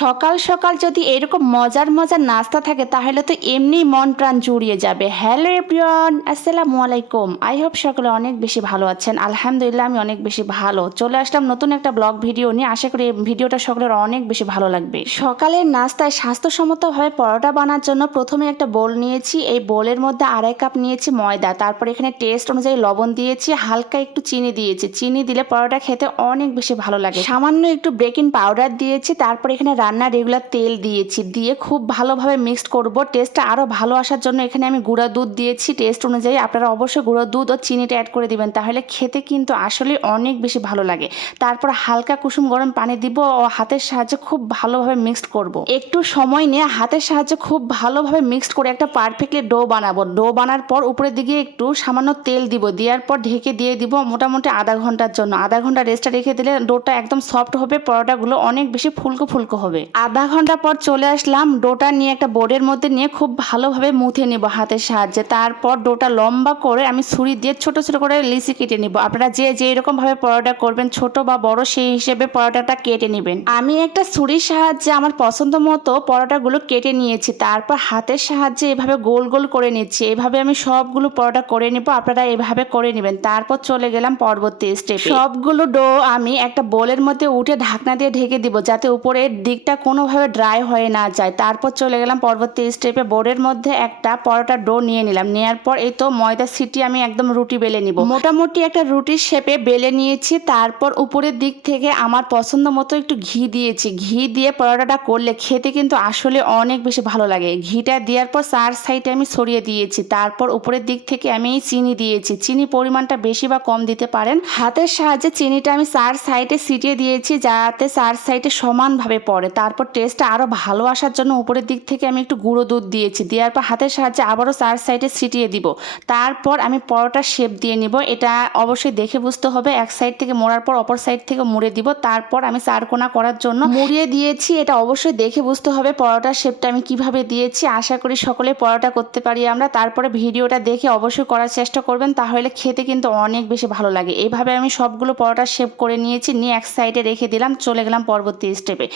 সকাল সকাল যদি এরকম মজার মজার নাস্তা থাকে, তাহলে তো এমনি মন প্রাণ জুড়িয়ে যাবে। হ্যালো এভরিওয়ান, আসসালামু আলাইকুম। আই হোপ সকলে অনেক বেশি ভালো আছেন। আলহামদুলিল্লাহ, আমি অনেক বেশি ভালো। চলে আসলাম নতুন একটা ব্লগ ভিডিও নিয়ে। আশা করি ভিডিওটা সকলের অনেক বেশি ভালো লাগবে। সকালের নাস্তায় স্বাস্থ্যসম্মতভাবে পরোটা বানার জন্য প্রথমে একটা বোল নিয়েছি। এই বোলের মধ্যে আড়াই কাপ নিয়েছি ময়দা। তারপর এখানে টেস্ট অনুযায়ী লবণ দিয়েছি। হালকা একটু চিনি দিয়েছি। চিনি দিলে পরোটা খেতে অনেক বেশি ভালো লাগে। সামান্য একটু বেকিং পাউডার দিয়েছি। তারপর এখানে রান্নার রেগুলার তেল দিয়েছি। দিয়ে খুব ভালোভাবে মিক্সড করব। টেস্টটা আরও ভালো আসার জন্য এখানে আমি গুঁড়া দুধ দিয়েছি। টেস্ট অনুযায়ী আপনারা অবশ্যই গুঁড়ো দুধ ও চিনিটা অ্যাড করে দিবেন। তাহলে খেতে কিন্তু আসলে অনেক বেশি ভালো লাগে। তারপর হালকা কুসুম গরম পানি দিব ও হাতের সাহায্যে খুব ভালোভাবে মিক্সড করব। একটু সময় নিয়ে হাতের সাহায্যে খুব ভালোভাবে মিক্সড করে একটা পারফেক্টলি ডো বানাবো। ডো বানার পর উপরের দিকে একটু সামান্য তেল দিব। দেওয়ার পর ঢেকে দিয়ে দিব মোটামুটি আধা ঘণ্টার জন্য। আধা ঘণ্টা রেস্টটা রেখে দিলে ডোটা একদম সফট হবে। পরোটাগুলো অনেক বেশি ফুলকো ফুলকো হবে। আধা ঘণ্টা পর চলে আসলাম, ডোটা নিয়ে একটা বোর্ডের মধ্যে নিয়ে খুব ভালোভাবে মুথে নিব হাতের সাহায্যে। তারপর ডোটা লম্বা করে আমি ছুরি দিয়ে ছোট ছোট করে লিচি কেটে নিব। আপনারা যে যে ভাবে পরোটা করবেন, ছোট বা বড় সেই হিসেবে পরোটাটা কেটে নেবেন। আমি একটা ছুরির সাহায্যে আমার পছন্দ মতো পরোটাগুলো কেটে নিয়েছি। তারপর হাতের সাহায্যে এভাবে গোল গোল করে নিচ্ছি। এভাবে আমি সবগুলো পরোটা করে নিব, আপনারা এভাবে করে নেবেন। তারপর চলে গেলাম পরবর্তী স্টেপে সবগুলো ডো আমি একটা বোলের মধ্যে উঠে ঢাকনা দিয়ে ঢেকে দিব, যাতে উপরের দিকটা কোনোভাবে ড্রাই হয়ে না যায়। তারপর চলে গেলাম পরবর্তী স্টেপে বোর্ডের মধ্যে একটা পরোটা ডো নিয়ে নিলাম। নেওয়ার পর এই তো ময়দা সিটি আমি একদম রুটি বেলে নিব। মোটামুটি একটা রুটির শেপে বেলে নিয়েছি। তারপর উপরের দিক থেকে আমার পছন্দ মতো একটু ঘি দিয়েছি। ঘি দিয়ে পরোটাটা করলে খেতে কিন্তু আসলে অনেক বেশি ভালো লাগে। ঘিটা দেওয়ার পর চার সাইডে আমি ছড়িয়ে দিয়েছি। তারপর উপরের দিক থেকে আমি চিনি দিয়েছি। চিনি পরিমাণটা বেশি বা কম দিতে পারেন। হাতের সাহায্যে চিনিটা আমি চার সাইডে ছিটিয়ে দিয়েছি যাতে চার সাইডে সমানভাবে পড়ে। তারপর টেস্টটা আরও ভালো আসার জন্য উপরের দিক থেকে আমি একটু গুঁড়ো দুধ দিয়েছি। দেওয়ার পর হাতের সাহায্যে আবারও চার সাইডে ছিটিয়ে দিব। তারপর আমি পরোটার শেপ দিয়ে নিব। এটা অবশ্যই দেখে বুঝতে হবে। এক সাইড থেকে মোড়ার পর অপর সাইড থেকে মুড়ে দিব। তারপর আমি চারকোনা করার জন্য মুড়িয়ে দিয়েছি। এটা অবশ্যই দেখে বুঝতে হবে পরোটার শেপটা আমি কীভাবে দিয়েছি। আশা করি সকলে পরোটা করতে পারি আমরা। তারপরে ভিডিওটা দেখে অবশ্যই করার চেষ্টা করবেন। তাহলে খেতে কিন্তু অনেক বেশি ভালো লাগে। এইভাবে আমি সবগুলো পরোটা শেপ করে নিয়েছি। নিয়ে এক সাইডে রেখে দিলাম। চলে গেলাম পরবর্তী স্টেপে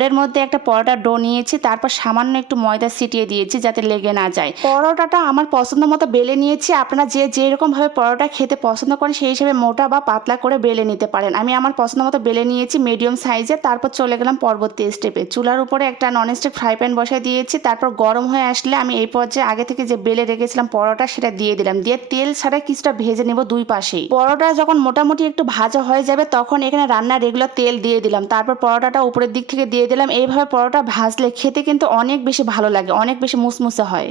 বোর্ডের মধ্যে একটা পরোটা ডো নিয়েছি, তারপর সামান্য একটু ময়দা ছিটিয়ে দিয়েছি যাতে লেগে না যায়। পরোটাটা আমার পছন্দ মতো বেলে নিয়েছি, আপনারা যে যেরকমভাবে পরোটা খেতে পছন্দ করেন সেই হিসেবে মোটা বা পাতলা করে বেলে নিতে পারেন। আমি আমার পছন্দ মতো বেলে নিয়েছি মিডিয়াম সাইজে তারপর চলে গেলাম পরবর্তী স্টেপে চুলার উপরে একটা ননস্টিক ফ্রাই প্যান বসাই দিয়েছি, তারপর গরম হয়ে আসলে আমি এই পর্যায়ে আগে থেকে যে বেলে রেখেছিলাম পরোটা সেটা দিয়ে দিলাম। দিয়ে তেল ছাড়া কিছুটা ভেজে নেব দুই পাশেই। পরোটা যখন মোটামুটি একটু ভাজা হয়ে যাবে, তখন এখানে রান্নার রেগুলার তেল দিয়ে দিলাম। তারপর পরোটাটা উপরের দিক থেকে দিয়ে দিলাম। এইভাবে পরোটা ভাজলে খেতে কিন্তু অনেক বেশি ভালো লাগে অনেক বেশি মুসমুসে হয়।